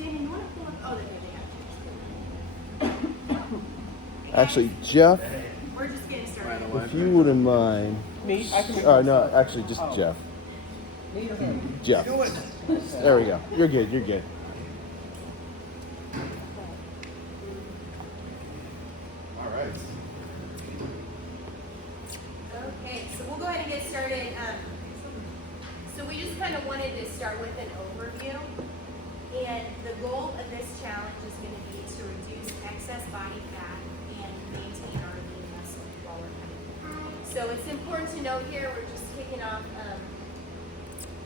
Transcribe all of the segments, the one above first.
Danny, you want to pull up? Oh, they got Actually, Jeff, We're just getting started. if you wouldn't mind. Me? I can No, actually, just Jeff. Me or him? Jeff. There we go. You're good. You're good. All right. Okay, so we'll go ahead and get started. So we just kind of wanted to start with an overview. And the goal of this challenge is going to be to reduce excess body fat and maintain our lean muscle while we're cutting. So it's important to note here, we're just kicking off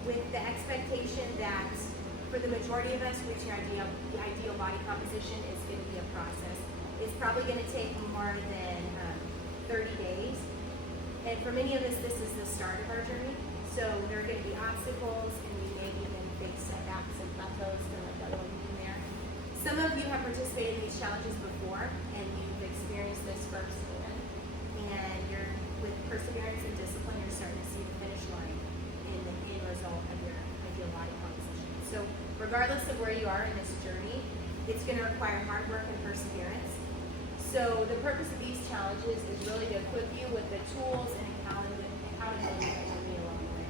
with the expectation that for the majority of us, reaching the ideal body composition is going to be a process. It's probably going to take more than 30 days. And for many of us, this is the start of our journey. So there are going to be obstacles, and we may even face setbacks and plateaus, kind of like that little meme there. Some of you have participated in these challenges before, and you've experienced this firsthand. And you're, with perseverance and discipline, you're starting to see the finish line in the end result of your ideal body composition. So regardless of where you are in this journey, it's going to require hard work and perseverance. So the purpose of these challenges is really to equip you with the tools and accountability that you need along the way.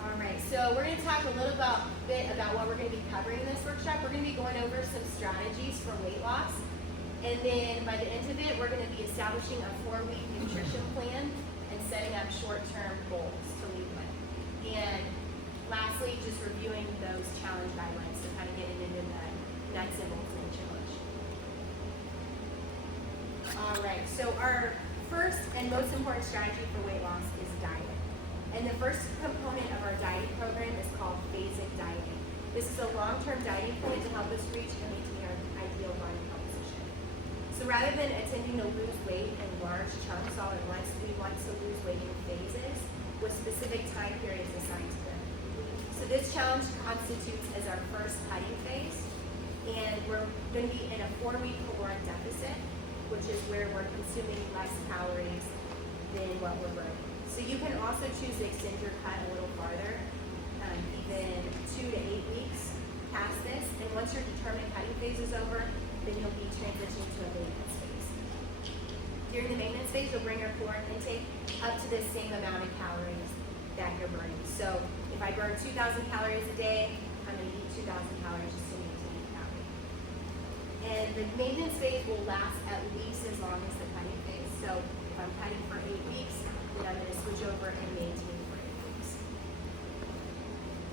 All right, so we're going to talk a little bit about what we're going to be covering in this workshop. We're going to be going over some strategies for weight loss. And then by the end of it, we're going to be establishing a 4-week nutrition plan and setting up short-term goals to lead with. And lastly, just reviewing those challenge guidelines, so kind of getting into the nuts and bolts of the challenge. All right, so our first and most important strategy for weight loss is diet. And the first component of our dieting program is called phasic dieting. This is a long-term dieting plan to help us reach and maintain our ideal body composition. So rather than attempting to lose weight in large chunks all at once, we want to lose weight in phases with specific time periods assigned to them. So this challenge constitutes as our first cutting phase, and we're going to be in a 4-week caloric deficit, which is where we're consuming less calories than what we're burning. So you can also choose to extend your cut a little farther, even 2 to 8 weeks past this. And once your determined cutting phase is over, then you'll be transitioning to a maintenance phase. During the maintenance phase, you'll bring your caloric intake up to the same amount of calories that you're burning. So if I burn 2,000 calories a day, I'm going to eat 2,000 calories just to maintain calorie. And the maintenance phase will last at least as long as the cutting phase. So if I'm cutting for 8 weeks, then I'm going to switch over and maintain for 8 weeks.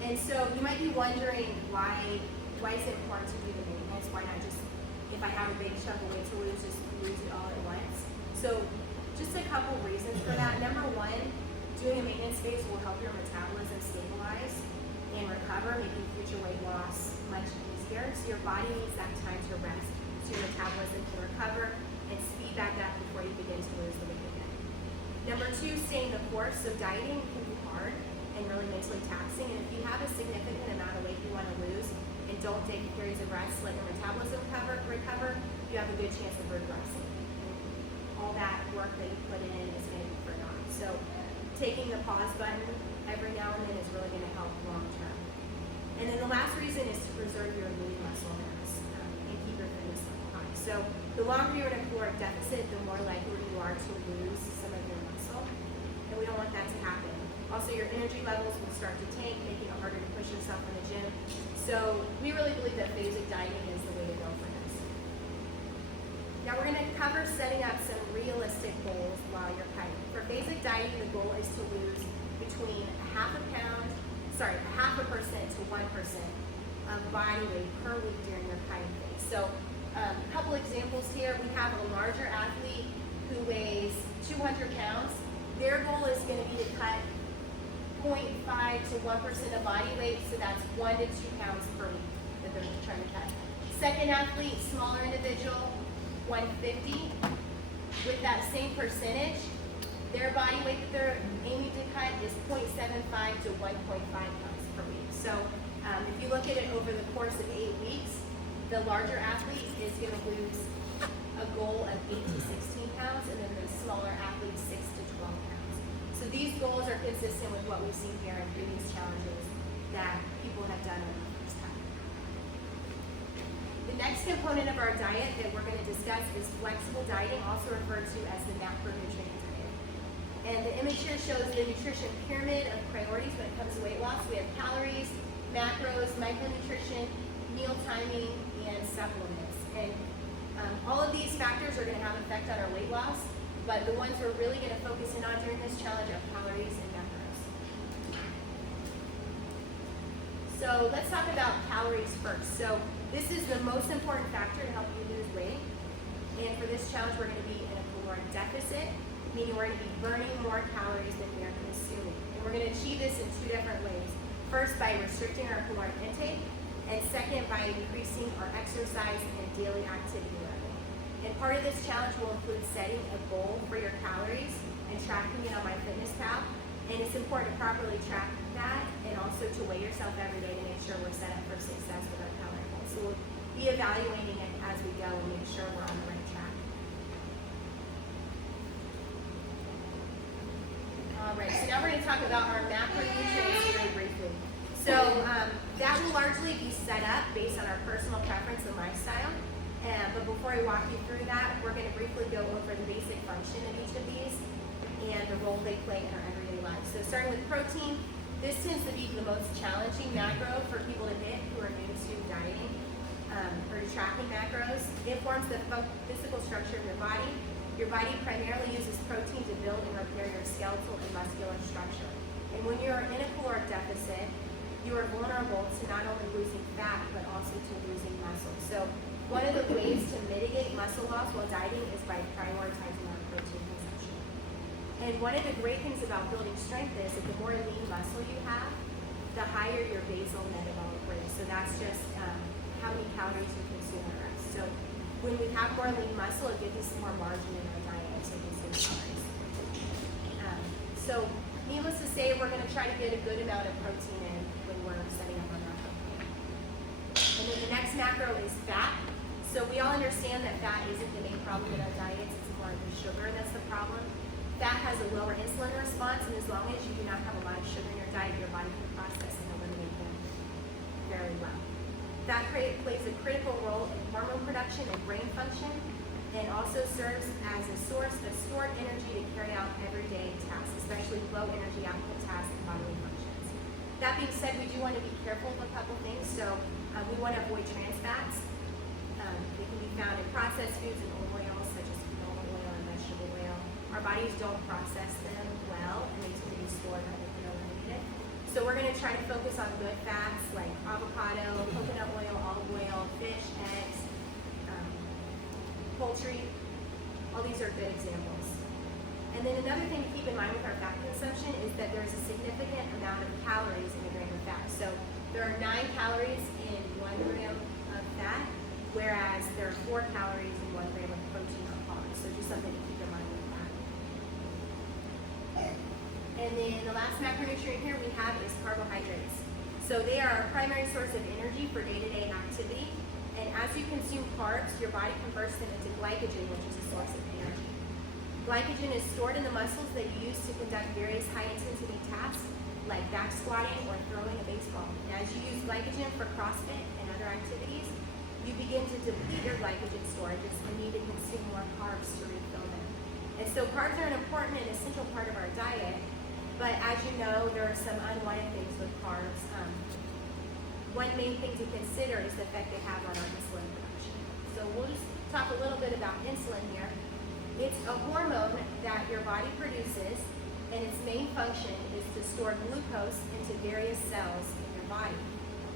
And so you might be wondering why is it important to do the maintenance? Why not just, if I have a big chunk of weight to lose, just lose it all at once? So just a couple reasons for that. Number one, doing a maintenance phase will help your metabolism stabilize and recover, making future weight loss much easier. So your body needs that time to rest, so your metabolism can recover and speed back up before you begin to lose the weight again. Number two, staying the course. So dieting can be hard and really mentally taxing. And if you have a significant amount of weight you want to lose and don't take periods of rest, let your metabolism recover, you have a good chance of regressing. All that work that you put in is going to be for naught. So taking the pause button every now and then is really going to help long term. And then the last reason is to preserve your lean muscle mass and keep your fitness level high. So the longer you're in a caloric deficit, the more likely you are to lose some of your muscle. And we don't want that to happen. Also, your energy levels will start to tank, making it harder to push yourself in the gym. So we really believe that phasic dieting is the way to go for this. Now we're going to cover setting up some realistic goals while you're cutting. For phasic dieting, the goal is to lose between a 0.5% to 1% of body weight per week during your cutting phase. So a couple examples here. We have a larger athlete who weighs 200 pounds. Their goal is going to be to cut 0.5 to 1% of body weight, so that's 1 to 2 pounds per week that they're trying to cut. Second athlete, smaller individual, 150. With that same percentage, their body weight that they're aiming to cut is 0.75 to 1.5 pounds per week. So if you look at it over the course of 8 weeks, the larger athlete is going to lose a goal of 8 to 16 pounds, and then the smaller athlete 6 to 12 pounds. So these goals are consistent with what we've seen here in previous challenges next component of our diet that we're going to discuss is flexible dieting, also referred to as the macronutrient diet. And the image here shows the nutrition pyramid of priorities when it comes to weight loss. We have calories, macros, micronutrition, meal timing, and supplements. And all of these factors are going to have an effect on our weight loss, but the ones we're really going to focus in on during this challenge are calories and macros. So let's talk about calories first. So this is the most important factor to help you lose weight. And for this challenge, we're going to be in a caloric deficit, meaning we're going to be burning more calories than we are consuming. And we're going to achieve this in two different ways. First, by restricting our caloric intake, and second, by increasing our exercise and daily activity level. And part of this challenge will include setting a goal for your calories and tracking it on MyFitnessPal. And it's important to properly track that and also to weigh yourself every day to make sure we're set up for success with our calorie goals. So we'll be evaluating it as we go and make sure we're on the right track. All right, so now we're going to talk about our macronutrients very briefly. So that will largely be set up based on our personal preference and lifestyle. But before I walk you through that, we're going to briefly go over the basic function of each of these and the role they play in our everyday lives. So starting with protein, this tends to be the most challenging macro for people to hit who are new to dieting or tracking macros. It forms the physical structure of your body. Your body primarily uses protein to build and repair your skeletal and muscular structure. And when you're in a caloric deficit, you are vulnerable to not only losing fat, but also to losing muscle. So one of the ways to mitigate muscle loss while dieting is by prioritizing our protein consumption. And one of the great things about building strength is that the more lean muscle you have, the higher your basal metabolic rate. So that's just how many calories you consume at rest. So when we have more lean muscle, it gives us more margin in our diet to consume calories. So needless to say, we're going to try to get a good amount of protein in when we're setting up our macro. And then the next macro is fat. So we all understand that fat isn't the main problem in our diets, it's more of the sugar that's the problem. Fat has a lower insulin response, and as long as you do not have a lot of sugar in your diet, your body can process and eliminate them very well. Fat plays a critical role in hormone production and brain function, and also serves as a source of stored energy to carry out everyday tasks, especially low energy output tasks and bodily functions. That being said, we do want to be careful of a couple things. So we want to avoid trans fats. They can be found in processed foods and oils such as canola oil and vegetable oil. Our bodies don't process them well, and they tend to be stored rather than eliminated. So we're going to try to focus on good fats like avocado, coconut oil, olive oil, fish, eggs, poultry. All these are good examples. And then another thing to keep in mind with our fat consumption is that there's a significant amount of calories in a gram of fat. So there are 9 calories in 1 gram of fat, whereas there are 4 calories in 1 gram of protein or carbs. So just something to keep in mind with that. And then the last macronutrient here we have is carbohydrates. So they are our primary source of energy for day-to-day activity. And as you consume carbs, your body converts them into glycogen, which is a source of energy. Glycogen is stored in the muscles that you use to conduct various high-intensity tasks, like back squatting or throwing a baseball. And as you use glycogen for CrossFit and other activities, you begin to deplete your glycogen storages and need to consume more carbs to refill them. And so carbs are an important and essential part of our diet, but as you know, there are some unwanted things with carbs. One main thing to consider is the effect they have on our insulin production. So we'll just talk a little bit about insulin here. It's a hormone that your body produces, and its main function is to store glucose into various cells in your body.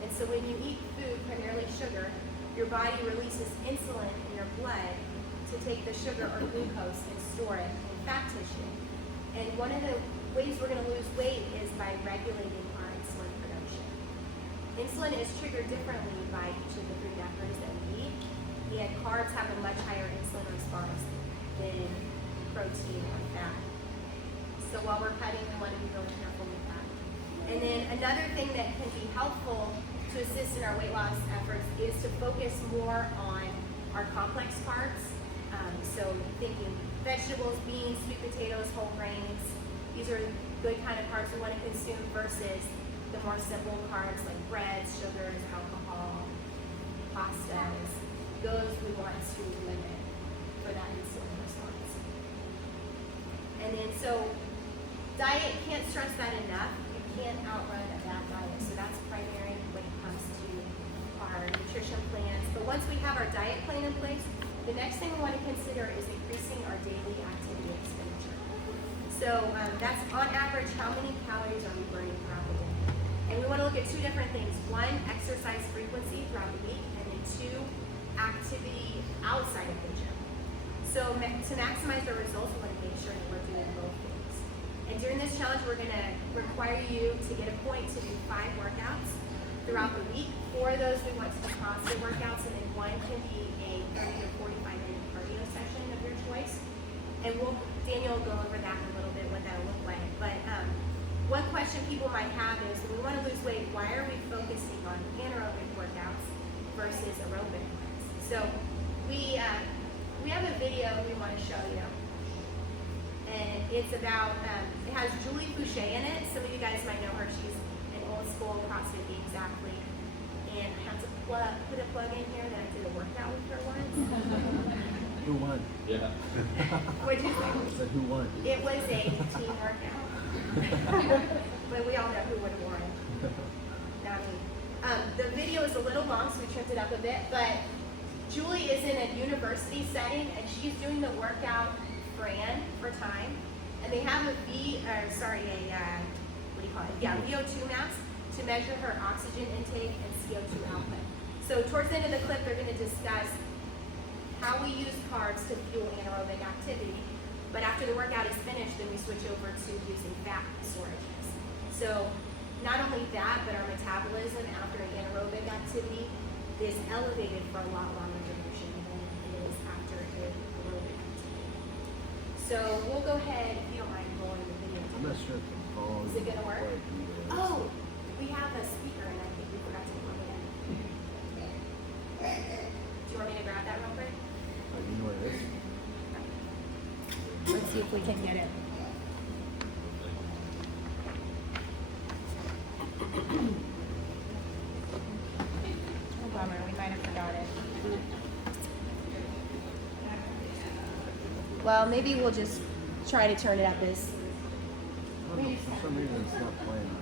And so when you eat food, primarily sugar, your body releases insulin in your blood to take the sugar or glucose and store it in fat tissue. And one of the ways we're going to lose weight is by regulating our insulin production. Insulin is triggered differently by each of the food macros that we eat, and carbs have a much higher insulin response than protein or fat. So while we're cutting, we want to be really careful with that. And then another thing that can be helpful to assist in our weight loss efforts is to focus more on our complex carbs. So thinking vegetables, beans, sweet potatoes, whole grains. These are good kind of carbs we want to consume versus the more simple carbs like breads, sugars, alcohol, pastas. those we want to limit for that insulin response. And then so diet, can't stress that enough. You can't outrun a bad diet. So that's primary when it comes to our nutrition plans. But once we have our diet plan in place, the next thing we want to consider is increasing our daily activity expenditure. So that's on average, how many calories are we burning throughout the day? And we want to look at two different things. One, exercise frequency throughout the week, and then two, activity outside of the gym. So to maximize the results, we want to make sure that we're doing both things. And during this challenge, we're going to require you to get a point to do 5 workouts throughout the week. 4 of those we want to be constant workouts, and then 1 can be a 30 to 45-minute cardio session of your choice. And Daniel will go over that in a little bit, what that'll look like. But one question people might have is, when we want to lose weight, why are we focusing on anaerobic workouts versus aerobic ones? So we have a video we want to show you. And it's about, it has Julie Fouché in it. Some of you guys might know her. She's an old school CrossFit Games athlete. And I have to put a plug in here that I did a workout with her once. Who won? Yeah. What'd you say? I said, who won? It was a team workout. But we all know who would have won. Not me. The video is a little long, so we trimmed it up a bit. But Julie is in a university setting, and she's doing the workout for time, and they have a VO2 mask to measure her oxygen intake and CO2 output. So towards the end of the clip, they're going to discuss how we use carbs to fuel anaerobic activity, but after the workout is finished, then we switch over to using fat storages. So not only that, but our metabolism after an anaerobic activity is elevated for a lot longer duration than it is after an aerobic activity. So we'll go ahead, if you don't mind rolling the video. I'm not sure if the phone Is it gonna work? quite do this. Oh, we have a speaker and I think we forgot to plug it in. Do you want me to grab that real quick? You know what it is? Let's see if we can get it. Oh, bummer, we might have forgot it. Well, maybe we'll just try to turn it up as. I don't know, for some reason it's not playing on here.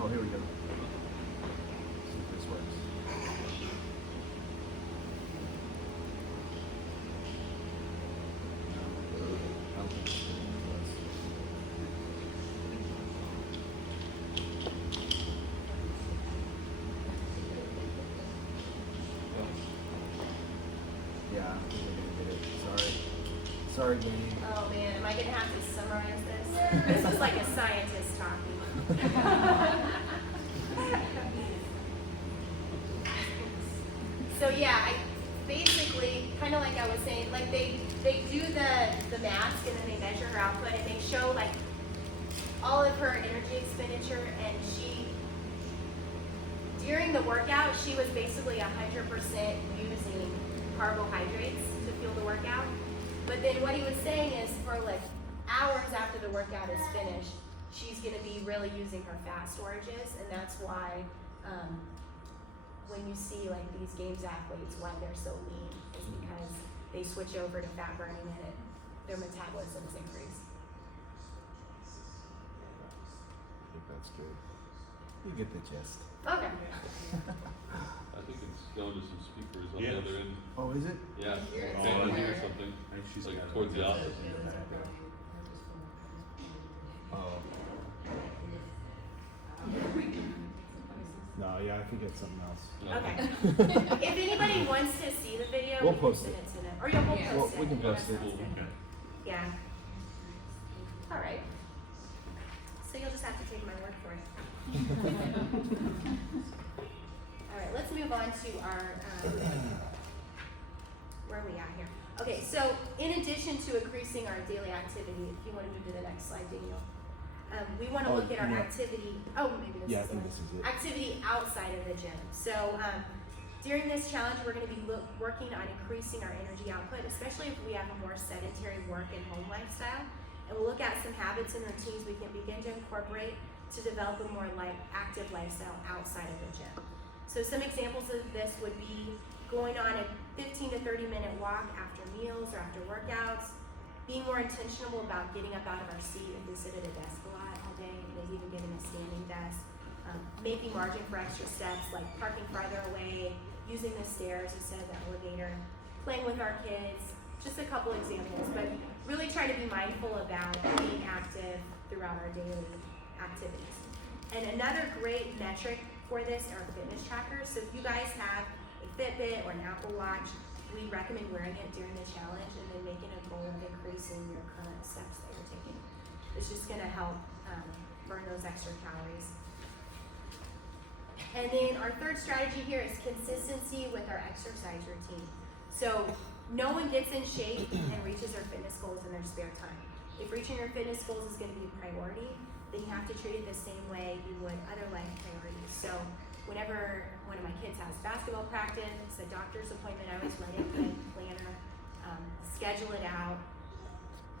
Oh, here we go. See if this works. I don't think it does. Yeah, I think we're gonna get it. Sorry. Sorry, gang. Oh man, am I gonna have to summarize this? This is like a scientist talking. So yeah, basically, kind of like I was saying, like they do the mask and then they measure her output and they show like all of her energy expenditure, and during the workout, she was basically 100% using carbohydrates to fuel the workout. But then what he was saying is for like hours after the workout is finished, she's going to be really using her fat storages, and that's why when you see like these games athletes, why they're so lean is because they switch over to fat burning and their metabolisms increase. I think that's good. You get the gist. Okay. I think it's going to some speakers on Yes. the other end. Oh, is it? Yeah, Yours. down here or something, She's like got towards the office. Oh. No, yeah, I think it's something else. No. Okay. If anybody wants to see the video, We'll we post can it. send it to them. Or yeah, we'll Yeah. post it. We can post it. Cool. Yeah. All right. So you'll just have to take my word for it. All right, let's move on to our, where are we at here? Okay, so in addition to increasing our daily activity, if you want to move to the next slide, Daniel, we want to Oh, look at our yeah. activity, maybe this Yeah, I is think the this is it. activity outside of the gym. So during this challenge, we're going to be working on increasing our energy output, especially if we have a more sedentary work and home lifestyle. And we'll look at some habits and routines we can begin to incorporate to develop a more active lifestyle outside of the gym. So some examples of this would be going on a 15 to 30 minute walk after meals or after workouts, being more intentional about getting up out of our seat if we sit at a desk a lot all day, maybe even getting a standing desk, making margin for extra steps like parking farther away, using the stairs instead of the elevator, playing with our kids, just a couple examples, but really try to be mindful about being active throughout our daily activities. And another great metric for this are fitness trackers. So if you guys have a Fitbit or an Apple Watch, we recommend wearing it during the challenge and then making a goal of increasing your current steps that you're taking. It's just gonna help burn those extra calories. And then our third strategy here is consistency with our exercise routine. So no one gets in shape and reaches their fitness goals in their spare time. If reaching your fitness goals is gonna be a priority, then you have to treat it the same way you would other life priorities. So whenever one of my kids has basketball practice, a doctor's appointment, I always write it in a planner, schedule it out.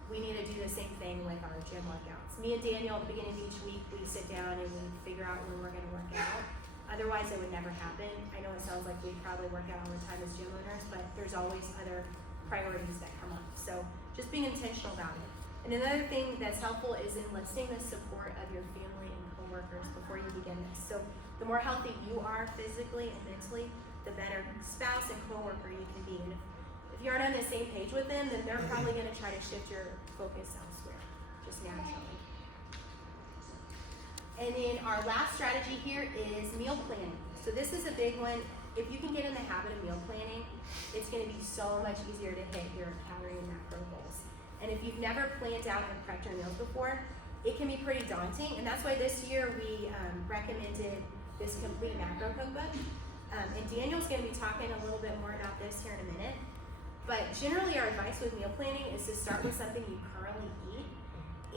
We need to do the same thing with our gym workouts. Me and Daniel, at the beginning of each week, we sit down and we figure out when we're gonna work out. Otherwise, it would never happen. I know it sounds like we probably work out all the time as gym owners, but there's always other priorities that come up. So just being intentional about it. And another thing that's helpful is enlisting the support of your family and coworkers before you begin this. So the more healthy you are physically and mentally, the better spouse and coworker you can be. And if you aren't on the same page with them, then they're probably going to try to shift your focus elsewhere, just naturally. And then our last strategy here is meal planning. So this is a big one. If you can get in the habit of meal planning, it's going to be so much easier to hit your calorie and macro goals. And if you've never planned out and prepped your meals before, it can be pretty daunting. And that's why this year we recommended this complete macro cookbook. And Daniel's going to be talking a little bit more about this here in a minute. But generally our advice with meal planning is to start with something you currently eat,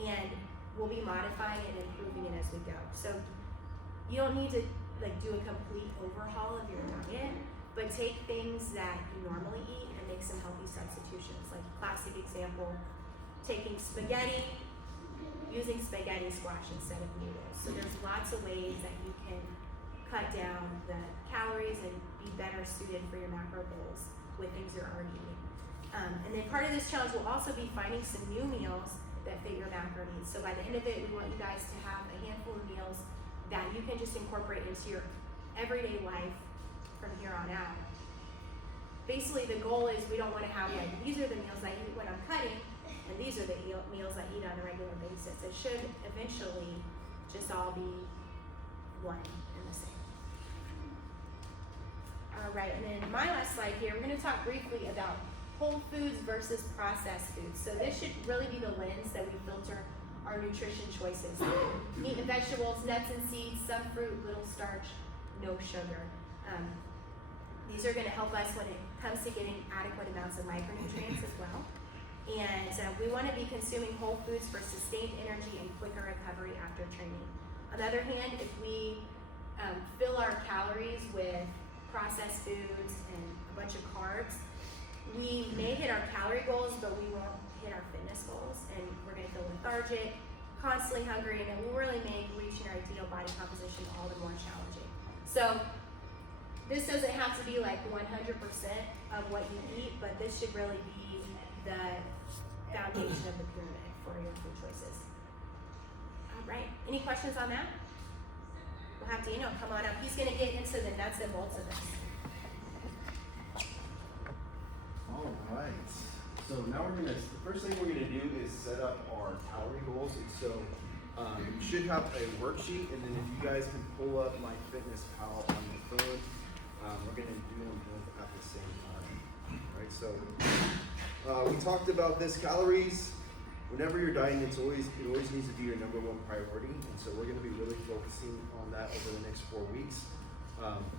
and we'll be modifying it and improving it as we go. So you don't need to do a complete overhaul of your diet, but take things that you normally eat and make some healthy substitutions. Like classic example, taking spaghetti, using spaghetti squash instead of noodles. So there's lots of ways that you can cut down the calories and be better suited for your macro goals with things you're already eating. And then part of this challenge will also be finding some new meals that fit your macro needs. So by the end of it, we want you guys to have a handful of meals that you can just incorporate into your everyday life from here on out. Basically, the goal is we don't want to have these are the meals I eat when I'm cutting, and these are the meals I eat on a regular basis. It should eventually just all be one and the same. All right, and then my last slide here, we're going to talk briefly about whole foods versus processed foods. So this should really be the lens that we filter our nutrition choices. Meat and vegetables, nuts and seeds, some fruit, little starch, no sugar. These are going to help us when it comes to getting adequate amounts of micronutrients as well. And we want to be consuming whole foods for sustained energy and quicker recovery after training. On the other hand, if we fill our calories with processed foods and a bunch of carbs, we may hit our calorie goals, but we won't hit our fitness goals, and we're going to feel lethargic, constantly hungry, and it will really make reaching our ideal body composition all the more challenging. So this doesn't have to be like 100% of what you eat, but this should really be the foundation of the pyramid for your food choices. All right, any questions on that? We'll have Daniel come on up. He's going to get into the nuts and bolts of this. All right. So now the first thing we're gonna do is set up our calorie goals. And so you should have a worksheet, and then if you guys can pull up My Fitness Pal on your phone, we're gonna do them both at the same time. All right. So we talked about this calories. Whenever you're dieting, it always needs to be your number one priority, and so we're gonna be really focusing on that over the next 4 weeks.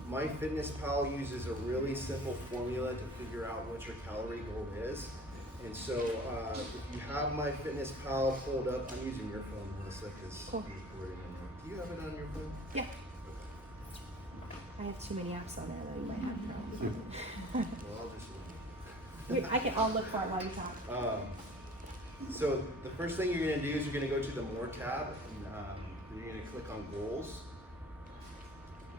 My Fitness Pal uses a really simple formula to figure out what your calorie goal is. And so if you have My Fitness Pal pulled up, I'm using your phone, Melissa, because Cool. do you have it on your phone? Yeah. I have too many apps on there that you might have problems. Well, I'll just I'll look for it while you talk. So the first thing you're going to do is you're going to go to the More tab, and Then you're gonna click on goals.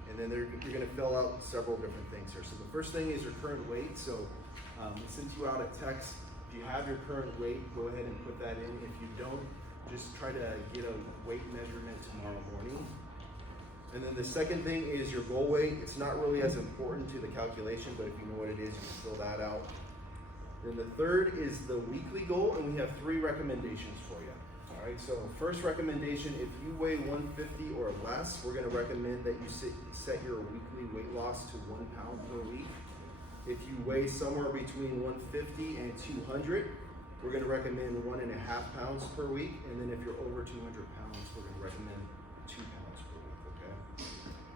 And then you're gonna fill out several different things here. So the first thing is your current weight. So we sent you out a text. If you have your current weight, go ahead and put that in. If you don't, just try to get a weight measurement tomorrow morning. And then the second thing is your goal weight. It's not really as important to the calculation, but if you know what it is, you can fill that out. Then the third is the weekly goal, and we have 3 recommendations for you. All right, so first recommendation, if you weigh 150 or less, we're gonna recommend that you set your weekly weight loss to 1 pound per week. If you weigh somewhere between 150 and 200, we're gonna recommend 1.5 pounds per week. And then if you're over 200 pounds, we're gonna recommend 2 pounds per week, okay?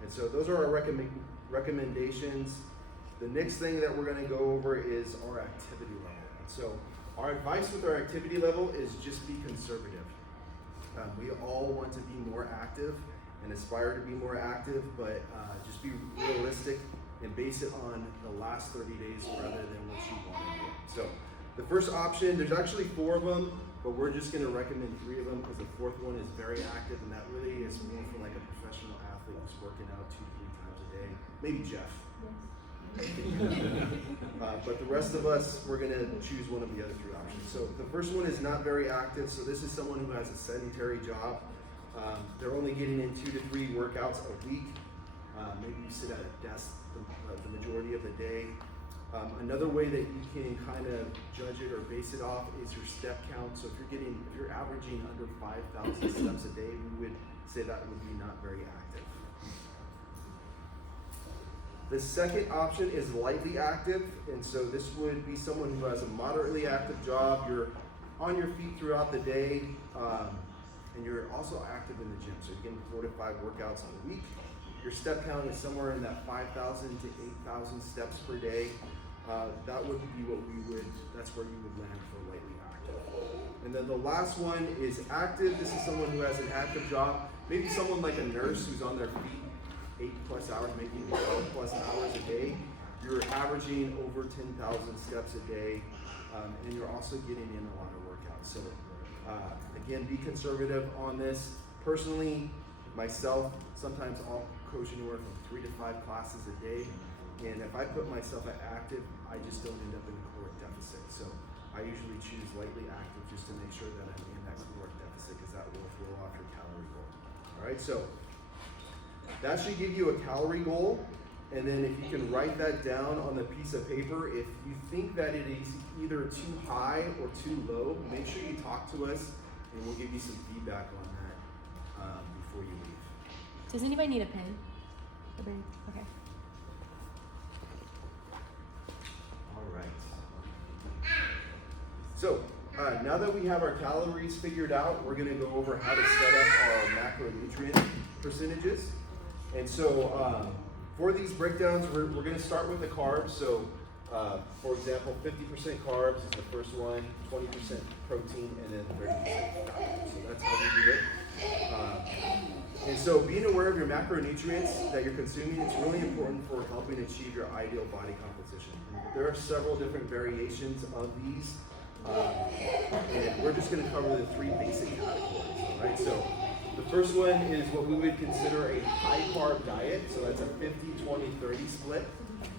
And so those are our recommendations. The next thing that we're gonna go over is our activity level. So our advice with our activity level is just be conservative. We all want to be more active and aspire to be more active, but just be realistic and base it on the last 30 days rather than what you want to do. So the first option, there's actually 4 of them, but we're just gonna recommend 3 of them because the 4th one is very active, and that really is more for like a professional athlete who's working out 2-3 times a day. Maybe Jeff. But the rest of us, we're gonna choose one of the other 3 options. So the first one is not very active. So this is someone who has a sedentary job. They're only getting in 2 to 3 workouts a week. Maybe you sit at a desk the majority of the day. Another way that you can kind of judge it or base it off is your step count. So if you're averaging under 5,000 steps a day, we would say that would be not very active. The second option is lightly active, and so this would be someone who has a moderately active job. You're on your feet throughout the day, and you're also active in the gym. So you're getting 4 to 5 workouts a week. Your step count is somewhere in that 5,000 to 8,000 steps per day. That would be that's where you would land for lightly active. And then the last one is active. This is someone who has an active job. Maybe someone like a nurse who's on their feet 8+ hours, maybe 12+ hours a day. You're averaging over 10,000 steps a day, and you're also getting in a lot of workouts. So again, be conservative on this. Personally, myself, sometimes I'll coach anywhere from 3 to 5 classes a day. And if I put myself at active, I just don't end up in a caloric deficit. So I usually choose lightly active just to make sure that I'm in that caloric deficit, because that will throw off your calorie goal. All right, so that should give you a calorie goal. And then if you can write that down on the piece of paper, if you think that it is either too high or too low, make sure you talk to us and we'll give you some feedback on that before you leave. Does anybody need a pen? Okay. All right. So now that we have our calories figured out, we're going to go over how to set up our macronutrient percentages. And so for these breakdowns, we're going to start with the carbs. So for example, 50% carbs is the first one, 20% protein, and then 30% fat. So that's how we do it. And so being aware of your macronutrients that you're consuming is really important for helping achieve your ideal body composition. And there are several different variations of these. And we're just going to cover the 3 basic categories. All right, so the first one is what we would consider a high carb diet. So that's a 50-20-30 split.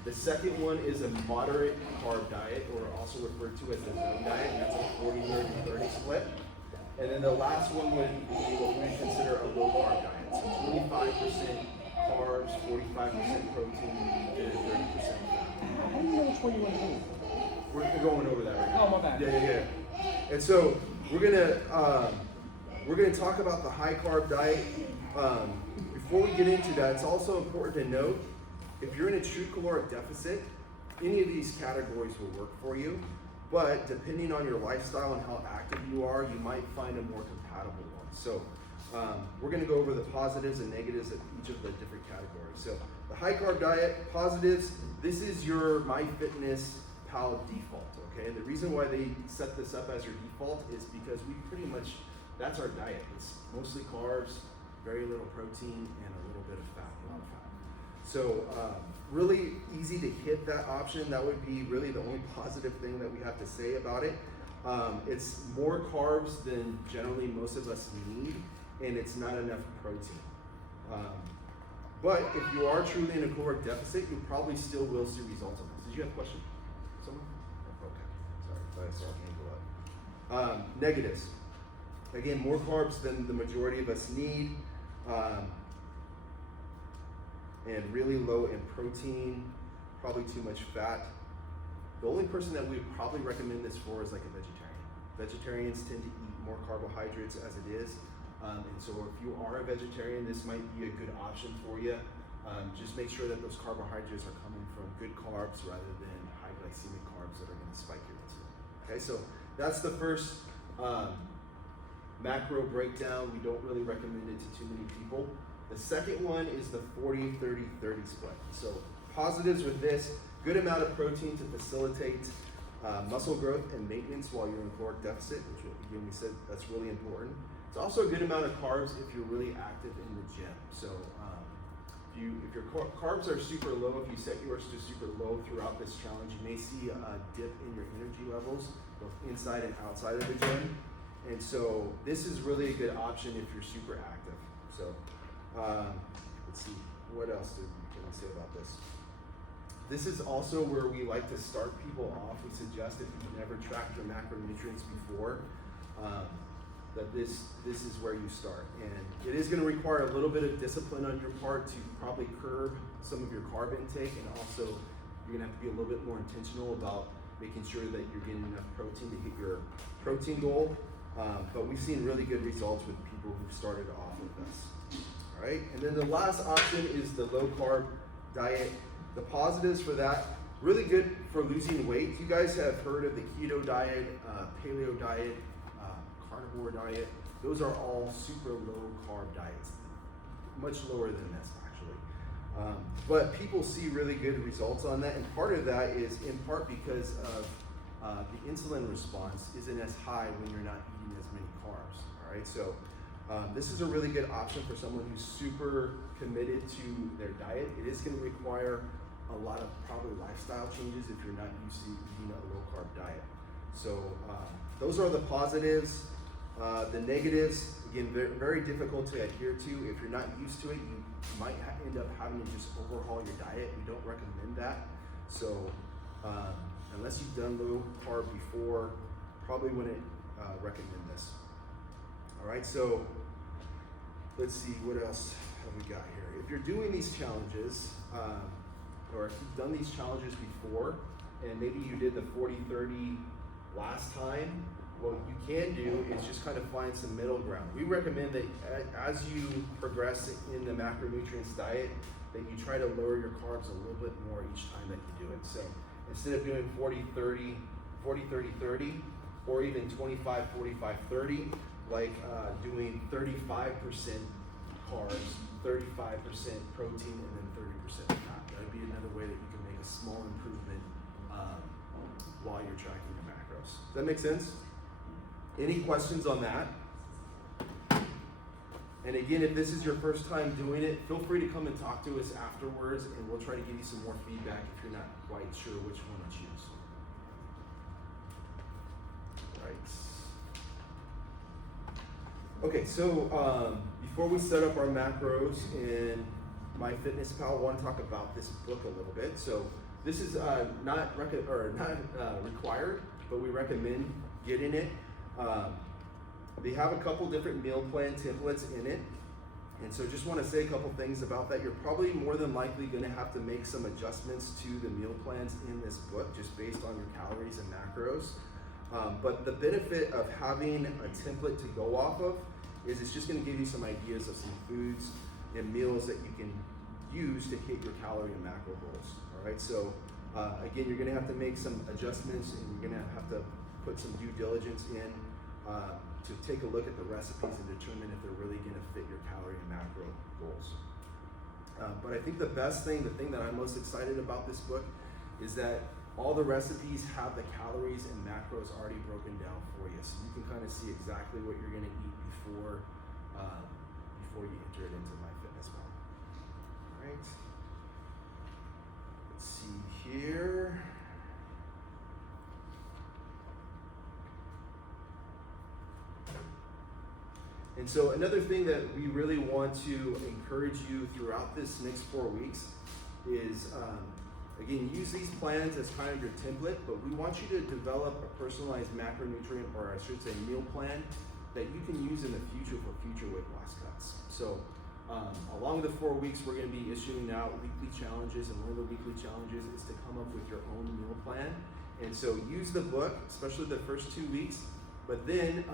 The second one is a moderate carb diet, or also referred to as the zone diet, and that's a 40-30 split. And then the last one would be what we would consider a low carb diet. So 25% carbs, 45% protein, and 30% fat. How do you know which one you want to do? We're going over that right now. Oh, my bad. Yeah. And so we're gonna talk about the high carb diet. Before we get into that, it's also important to note, if you're in a true caloric deficit, any of these categories will work for you. But depending on your lifestyle and how active you are, you might find a more compatible one. So we're going to go over the positives and negatives of each of the different categories. So the high carb diet, positives, this is your MyFitnessPal default, okay? And the reason why they set this up as your default is because that's our diet. It's mostly carbs, very little protein, and a little bit of fat, a lot of fat. So really easy to hit that option. That would be really the only positive thing that we have to say about it. It's more carbs than generally most of us need, and it's not enough protein. But if you are truly in a caloric deficit, you probably still will see results on this. Did you have a question? Someone? Okay, sorry, thought I saw a hand go up. Negatives. Again, more carbs than the majority of us need, and really low in protein, probably too much fat. The only person that we would probably recommend this for is like a vegetarian. Vegetarians tend to eat more carbohydrates as it is. And so if you are a vegetarian, this might be a good option for you. Just make sure that those carbohydrates are coming from good carbs rather than high glycemic carbs that are going to spike your insulin. Okay, so that's the first macro breakdown. We don't really recommend it to too many people. The second one is the 40-30-30 split. So positives with this, good amount of protein to facilitate muscle growth and maintenance while you're in caloric deficit, which again we said that's really important. It's also a good amount of carbs if you're really active in the gym. So if your carbs are super low, if you set yours to super low throughout this challenge, you may see a dip in your energy levels, both inside and outside of the gym. And so this is really a good option if you're super active. So let's see, what else can we say about this? This is also where we like to start people off. We suggest if you've never tracked your macronutrients before, that this is where you start. And it is going to require a little bit of discipline on your part to probably curb some of your carb intake, and also you're going to have to be a little bit more intentional about making sure that you're getting enough protein to hit your protein goal. But we've seen really good results with people who've started off with this. All right, and then the last option is the low carb diet. The positives for that, really good for losing weight. You guys have heard of the keto diet, paleo diet, carnivore diet. Those are all super low carb diets, much lower than this actually. But people see really good results on that, and part of that is in part because of the insulin response isn't as high when you're not eating as many carbs. All right, so this is a really good option for someone who's super committed to their diet. It is going to require a lot of probably lifestyle changes if you're not used to eating a low carb diet. So those are the positives. The negatives, again, very difficult to adhere to. If you're not used to it, you might end up having to just overhaul your diet. We don't recommend that. So unless you've done low carb before, probably wouldn't recommend this. All right, so let's see, what else have we got here? If you're doing these challenges, or if you've done these challenges before, and maybe you did the 40-30 last time, what you can do is just kind of find some middle ground. We recommend that as you progress in the macronutrients diet, that you try to lower your carbs a little bit more each time that you do it. So instead of doing 40-30-30, or even 25-45-30, like doing 35% carbs, 35% protein, and then 30% fat. That would be another way that you can make a small improvement while you're tracking your macros. Does that make sense? Any questions on that? And again, if this is your first time doing it, feel free to come and talk to us afterwards, and we'll try to give you some more feedback if you're not quite sure which one to choose. Right. Okay, so before we set up our macros in MyFitnessPal, I want to talk about this book a little bit. So this is not required, but we recommend getting it. They have a couple different meal plan templates in it. And so just want to say a couple things about that. You're probably more than likely going to have to make some adjustments to the meal plans in this book just based on your calories and macros. But the benefit of having a template to go off of is it's just going to give you some ideas of some foods and meals that you can use to hit your calorie and macro goals. All right, so again, you're going to have to make some adjustments, and you're going to have to put some due diligence in to take a look at the recipes and determine if they're really going to fit your calorie and macro goals. But I think the thing that I'm most excited about this book is that all the recipes have the calories and macros already broken down for you, so you can kind of see exactly what you're going to eat before you enter it into MyFitnessPal. All right. Let's see here. And so another thing that we really want to encourage you throughout this next 4 weeks is, again, use these plans as kind of your template, but we want you to develop a personalized macronutrient, or I should say meal plan, that you can use in the future for future weight loss cuts. So along the 4 weeks, we're going to be issuing out weekly challenges, and one of the weekly challenges is to come up with your own meal plan. And so use the book, especially the first 2 weeks, but then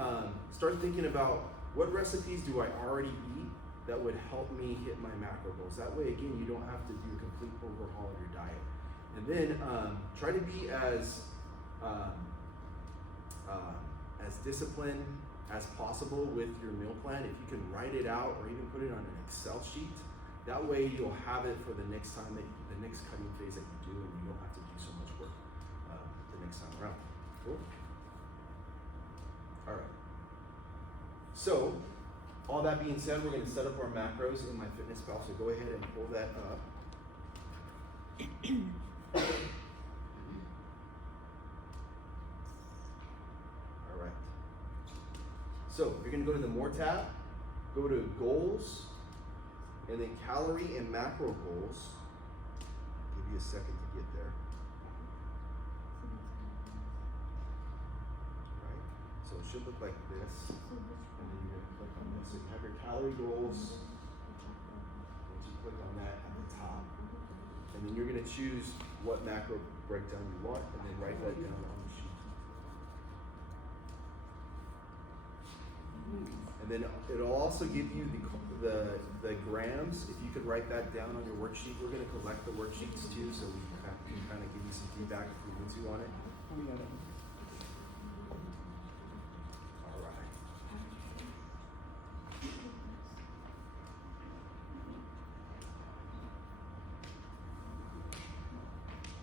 start thinking about what recipes do I already eat that would help me hit my macro goals. That way, again, you don't have to do a complete overhaul of your diet. And then try to be as disciplined as possible with your meal plan. If you can write it out or even put it on an Excel sheet, that way you'll have it for the next time the next cutting phase that you do, and you don't have to do so much work the next time around. Cool. All right. So, all that being said, we're going to set up our macros in MyFitnessPal. So go ahead and pull that up. All right. So you're going to go to the More tab, go to Goals, and then Calorie and Macro Goals. Give you a second to get there. Right. So it should look like this. And then you're going to click on this. So you have your calorie goals. Once you click on that at the top, and then you're going to choose what macro breakdown you want, and then write that down on the sheet. And then it'll also give you the grams. If you could write that down on your worksheet, we're going to collect the worksheets too, so we can kind of give you some feedback if we want to on it. All right.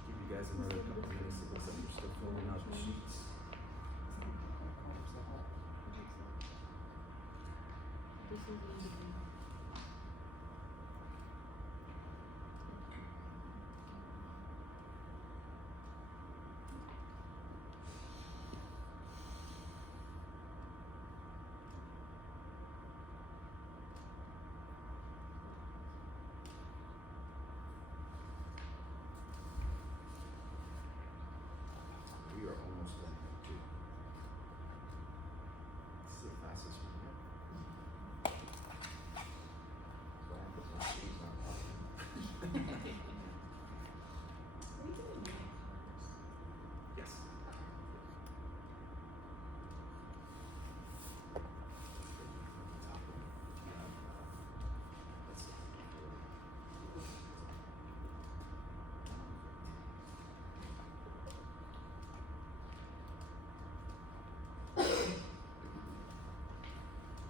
Give you guys another couple minutes. It looks like you're still filling out the sheets. We are almost done too. This is the fastest one yet. So I have to put my shoes on. Yes.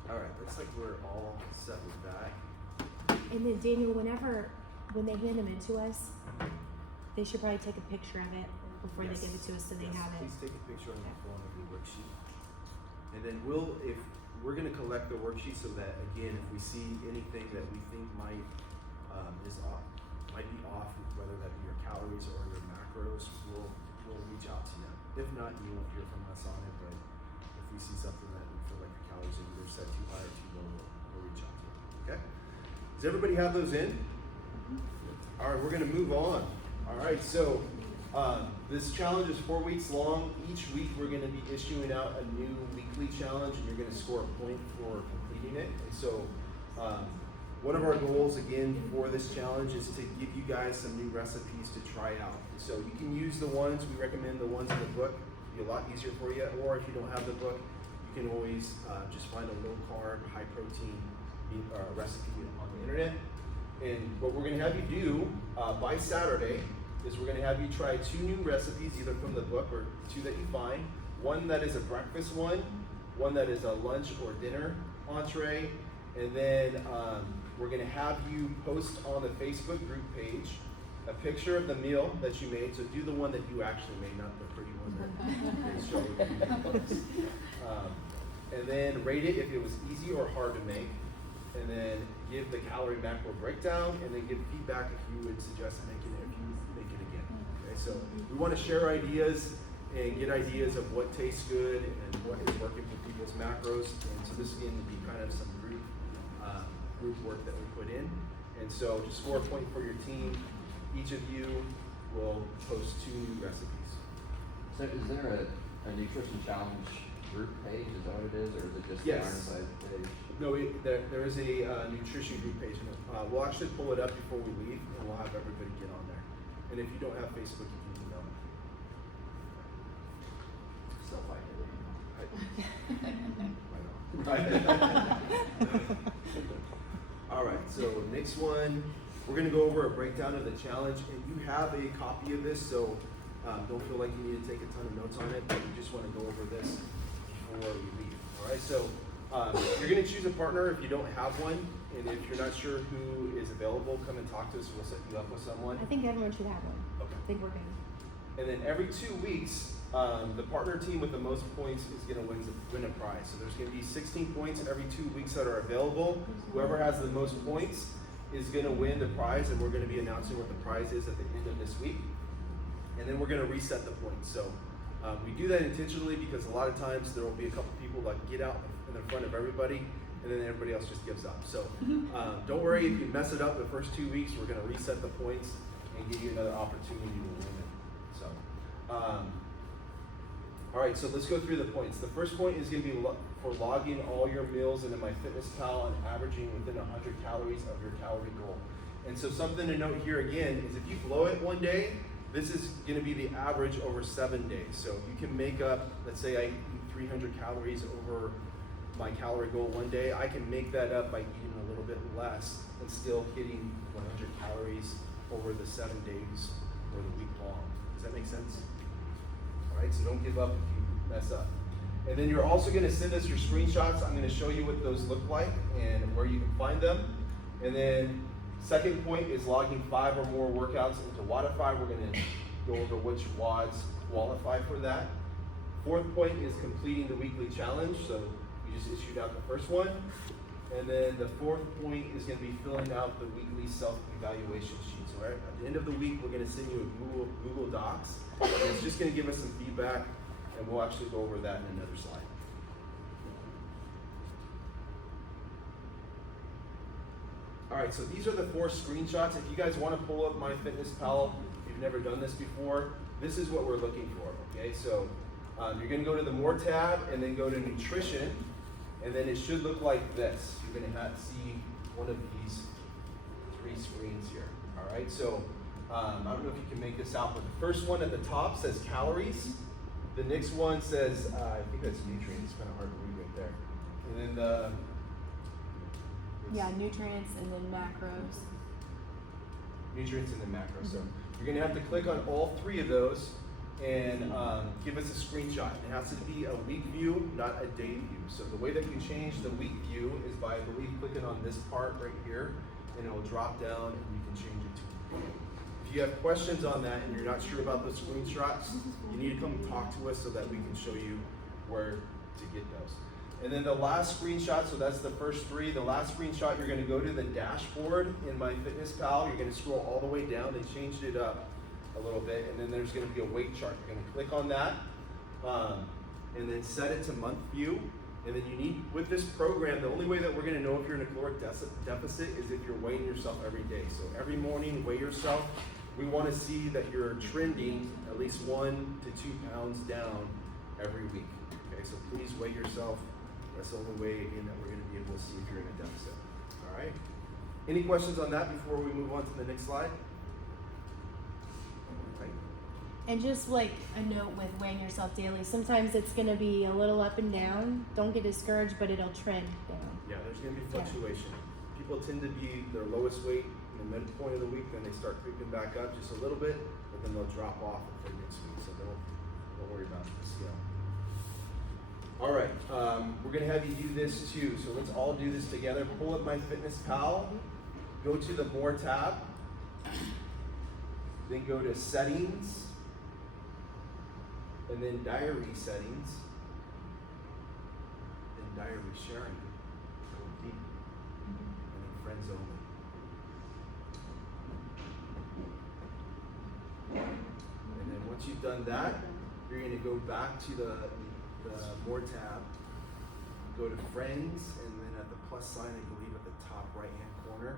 All right, looks like we're all set with that. And then Daniel, when they hand them into us, they should probably take a picture of it before Yes. they give it to us so they Yes, have it. Please take a picture on your phone of your worksheet. And then if we're gonna collect the worksheet so that, again, if we see anything that we think might be off, whether that be your calories or your macros, we'll reach out to you. If not, you won't hear from us on it, but if we see something that we feel like your calories are either set too high or too low, we'll reach out to you, okay? Does everybody have those in? All right, we're gonna move on. All right, so this challenge is 4 weeks long. Each week we're gonna be issuing out a new weekly challenge, and you're gonna score a point for completing it. And so one of our goals, again, for this challenge is to give you guys some new recipes to try out. And so you can use the ones, we recommend the ones in the book. It'll be a lot easier for you. Or if you don't have the book, you can always just find a low carb, high protein recipe on the internet. And what we're gonna have you do by Saturday is we're gonna have you try 2 new recipes, either from the book or 2 that you find. One that is a breakfast one that is a lunch or dinner entree, and then we're gonna have you post on the Facebook group page a picture of the meal that you made. So do the one that you actually made, not the pretty one that they showed you. And then rate it if it was easy or hard to make. And then give the calorie macro breakdown, and then give feedback if you would suggest making it, if you make it again. Okay, so we want to share ideas and get ideas of what tastes good and what is working for people's macros. And so this is going to be kind of some group work that we put in. And so to score a point for your team, each of you will post 2 new recipes. So is there a nutrition challenge group page? Is that what it is, or is it just Yes. the Ironside page? No, there is a nutrition group page. We'll actually pull it up before we leave, and we'll have everybody get on there. And if you don't have Facebook, you can email me. All right, so next one, we're gonna go over a breakdown of the challenge, and you have a copy of this, so don't feel like you need to take a ton of notes on it, but we just wanna go over this before we leave. All right, so you're gonna choose a partner if you don't have one, and if you're not sure who is available, come and talk to us, we'll set you up with someone. I think everyone should have one. Okay. I think we're good. And then every 2 weeks, the partner team with the most points is going to win a prize. So there's going to be 16 points every 2 weeks that are available. Whoever has the most points is going to win the prize, and we're going to be announcing what the prize is at the end of this week. And then we're going to reset the points. So we do that intentionally because a lot of times there will be a couple people that get out in the front of everybody, and then everybody else just gives up. So don't worry if you mess it up the first 2 weeks. We're going to reset the points and give you another opportunity to win it. So, all right, so let's go through the points. The first point is going to be for logging all your meals into MyFitnessPal and averaging within 100 calories of your calorie goal. And so something to note here again is if you blow it one day, this is going to be the average over 7 days. So you can make up, let's say I eat 300 calories over my calorie goal one day, I can make that up by eating a little bit less and still hitting 100 calories over the 7 days or the week long. Does that make sense? All right, so don't give up if you mess up. And then you're also going to send us your screenshots. I'm going to show you what those look like and where you can find them. And then second point is logging 5 or more workouts into Wodify. We're going to go over which WODs qualify for that. Fourth point is completing the weekly challenge. So we just issued out the first one. And then the fourth point is going to be filling out the weekly self-evaluation sheet. So at the end of the week, we're going to send you a Google Docs. And it's just going to give us some feedback, and we'll actually go over that in another slide. All right, so these are the 4 screenshots. If you guys want to pull up MyFitnessPal, if you've never done this before, this is what we're looking for, okay? So you're going to go to the More tab and then go to Nutrition, and then it should look like this. You're going to see one of these 3 screens here, all right? So I don't know if you can make this out, but the first one at the top says calories. The next one says, I think that's nutrients. It's kind of hard to read right there. And then Yeah, nutrients and then macros. nutrients and then macros. So you're going to have to click on all 3 of those and give us a screenshot. It has to be a week view, not a day view. So the way that you change the week view is by, I believe, clicking on this part right here, and it will drop down and you can change it to week. If you have questions on that and you're not sure about those screenshots, you need to come talk to us so that we can show you where to get those. And then the last screenshot, so that's the first 3. The last screenshot, you're going to go to the dashboard in MyFitnessPal. You're going to scroll all the way down. They changed it up a little bit, and then there's going to be a weight chart. You're going to click on that, and then set it to month view. And then you need, with this program, the only way that we're going to know if you're in a caloric deficit is if you're weighing yourself every day. So every morning, weigh yourself. We want to see that you're trending at least 1 to 2 pounds down every week. Okay, so please weigh yourself. That's the only way, again, that we're going to be able to see if you're in a deficit. All right. Any questions on that before we move on to the next slide? Right. And just like a note with weighing yourself daily, sometimes it's going to be a little up and down. Don't get discouraged, but it'll trend down. Yeah, there's going to be fluctuation. People tend to be their lowest weight in the midpoint of the week, then they start creeping back up just a little bit, but then they'll drop off for next week. So don't worry about this. Yeah. All right, we're gonna have you do this too. So let's all do this together. Pull up MyFitnessPal, go to the More tab, then go to Settings, and then Diary Settings, and Diary Sharing, and then Friends Only. And then once you've done that, you're gonna go back to the More tab, go to Friends, and then at the plus sign, I believe at the top right-hand corner,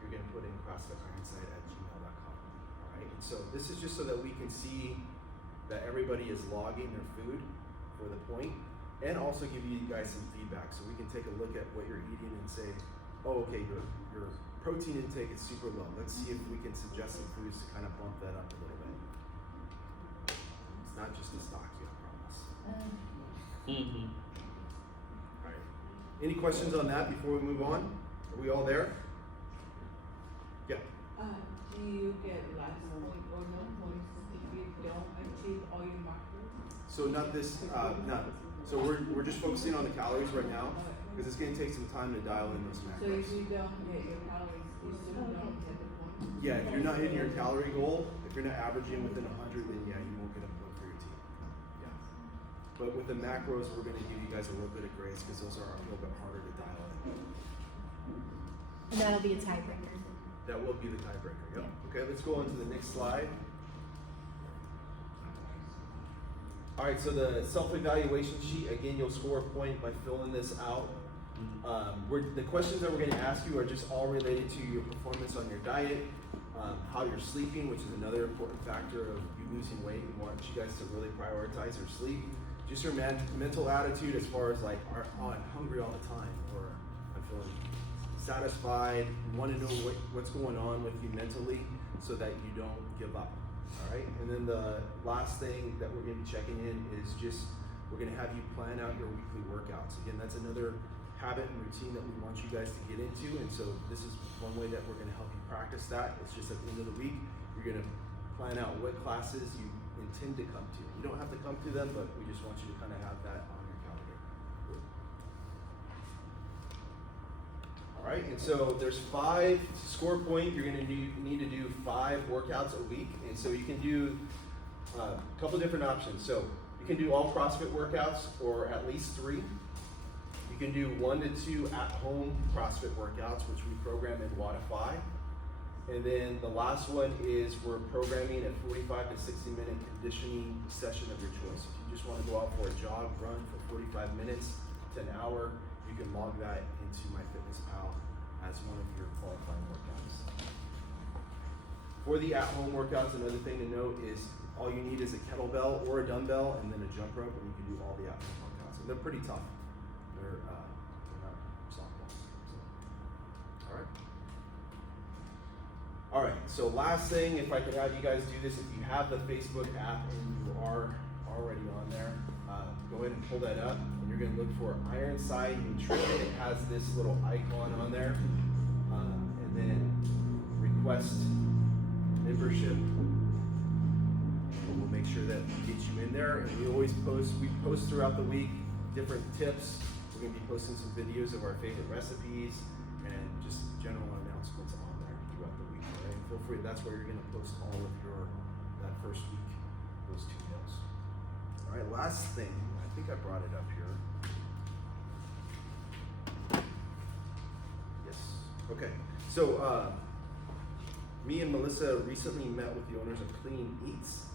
you're gonna put in CrossFitIronside@gmail.com. All right, and so this is just so that we can see that everybody is logging their food for the point, and also give you guys some feedback, so we can take a look at what you're eating and say, oh, okay, your protein intake is super low. Let's see if we can suggest some foods to kind of bump that up a little bit. It's not just a stock, I promise. Mm-hmm. All right. Any questions on that before we move on? Are we all there? Yeah. Do you get less point or no points if you don't achieve all your macros? So not this, not. So we're just focusing on the calories right now because it's going to take some time to dial in those So macros. if you don't hit your calories, you still don't get the point? Yeah, if you're not hitting your calorie goal, if you're not averaging within 100, then yeah, you won't get a point for your team. Yeah. But with the macros, we're going to give you guys a little bit of grace because those are a little bit harder to dial in. And that'll be a tiebreaker. That will be the tiebreaker. Yep. Okay, let's go on to the next slide. All right, so the self-evaluation sheet, again, you'll score a point by filling this out. The questions that we're going to ask you are just all related to your performance on your diet, how you're sleeping, which is another important factor of you losing weight. We want you guys to really prioritize your sleep. Just your mental attitude as far as like, I'm hungry all the time, or I'm feeling satisfied. You want to know what's going on with you mentally so that you don't give up. All right, and then the last thing that we're going to be checking in is just we're going to have you plan out your weekly workouts. Again, that's another habit and routine that we want you guys to get into, and so this is one way that we're going to help you practice that. It's just at the end of the week, you're going to plan out what classes you intend to come to. You don't have to come to them, but we just want you to kind of have that on your calendar. All right, and so there's 5 score point. You're going to need to do 5 workouts a week, and so you can do a couple different options. So you can do all CrossFit workouts, or at least 3. You can do 1 to 2 at-home CrossFit workouts, which we program in Wodify. And then the last one is we're programming a 45 to 60-minute conditioning session of your choice. If you just want to go out for a jog, run for 45 minutes to an hour, you can log that into MyFitnessPal as one of your qualifying workouts. For the at-home workouts, another thing to note is all you need is a kettlebell or a dumbbell and then a jump rope, and you can do all the at-home workouts. And they're pretty tough. They're not softballs. So. All right. All right, so last thing, if I could have you guys do this, if you have the Facebook app and you are already on there, go ahead and pull that up, and you're gonna look for Ironside Nutrition. It has this little icon on there, and then request membership. And we'll make sure that we get you in there, and we post throughout the week different tips. We're gonna be posting some videos of our favorite recipes and just general announcements on there throughout the week. All right? Feel free, that's where you're gonna post all of that first week, those 2 meals. All right, last thing, I think I brought it up here. Yes, okay. So, me and Melissa recently met with the owners of Clean Eats,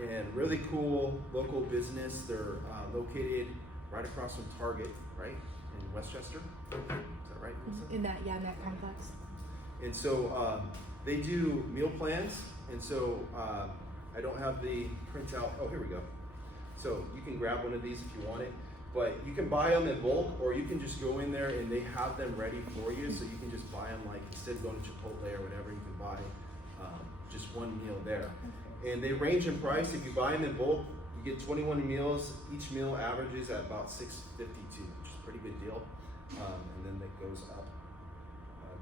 and really cool local business. They're located right across from Target, right, in Westchester. Is that right, Melissa? In that complex. And so they do meal plans, and so I don't have the printout. Oh, here we go. So you can grab one of these if you want it, but you can buy them in bulk, or you can just go in there and they have them ready for you. So you can just buy them, like instead of going to Chipotle or whatever, you can buy just one meal there. And they range in price. If you buy them in bulk, you get 21 meals. Each meal averages at about $6.52, which is a pretty good deal. And then that goes up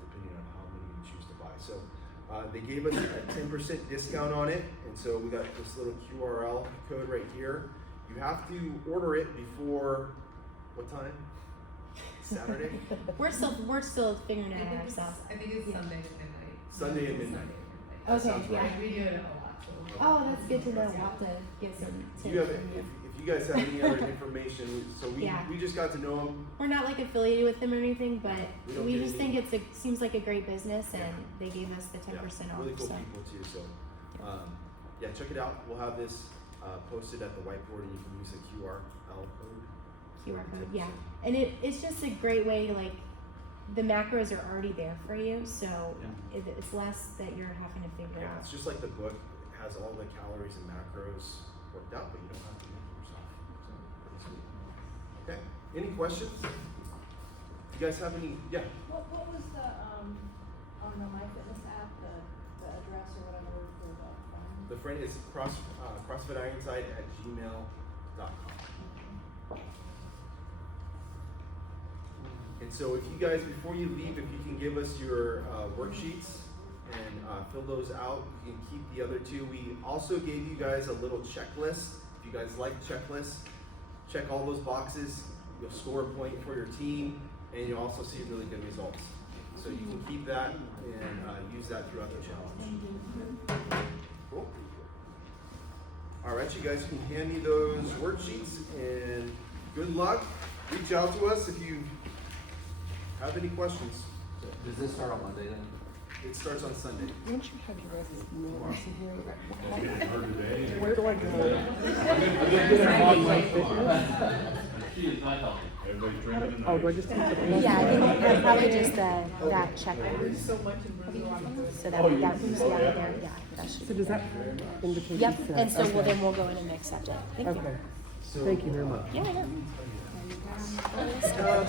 depending on how many you choose to buy. So they gave us a 10% discount on it, and so we got this little QRL code right here. You have to order it before what time? Saturday? We're still figuring it out ourselves. I think it's Sunday at midnight. Sunday at midnight. Okay, sounds yeah. right. We do it a lot. So Oh, that's good to know. We'll have to get some Do tips you have, from you. if you guys have any other information, so Yeah. we just got to know them. We're not like affiliated with them or anything, but We don't we get just any- think seems like a great business, and Yeah. they gave us the 10% off. Really cool So people too. So yeah, check it out. We'll have this posted at the whiteboard, and you can use a QRL code. QR code, yeah. And it's just a great way to like, the macros are already there for you, so it's less that you're having to figure Yeah, out. it's just like the book has all the calories and macros worked out, but you don't have to make it yourself. So pretty sweet. Okay. Any questions? You guys have any? Yeah. What was the, on the MyFitness app, the address or whatever for the phone? The friend is CrossFitIronside@gmail.com. And so if you guys, before you leave, if you can give us your worksheets and fill those out, you can keep the other two. We also gave you guys a little checklist. If you guys like checklists, check all those boxes. You'll score a point for your team, and you'll also see really good results. So you can keep that and use that throughout the challenge. Cool. All right, you guys can hand me those worksheets, and good luck. Reach out to us if you have any questions. Does this start on Monday then? It starts on Sunday. Don't you have your guys' emails in here? Where do I go? She is not helping. Everybody's drinking tonight. Oh, do I just take the? Yeah, I think probably just that checklist. There's so much in Brazil. So that we got, there, yeah, that should So be. does that invitation? Yep, say- and so okay. then we'll go in and accept it. Thank you. Okay. Thank you very much. Yeah, I know. No.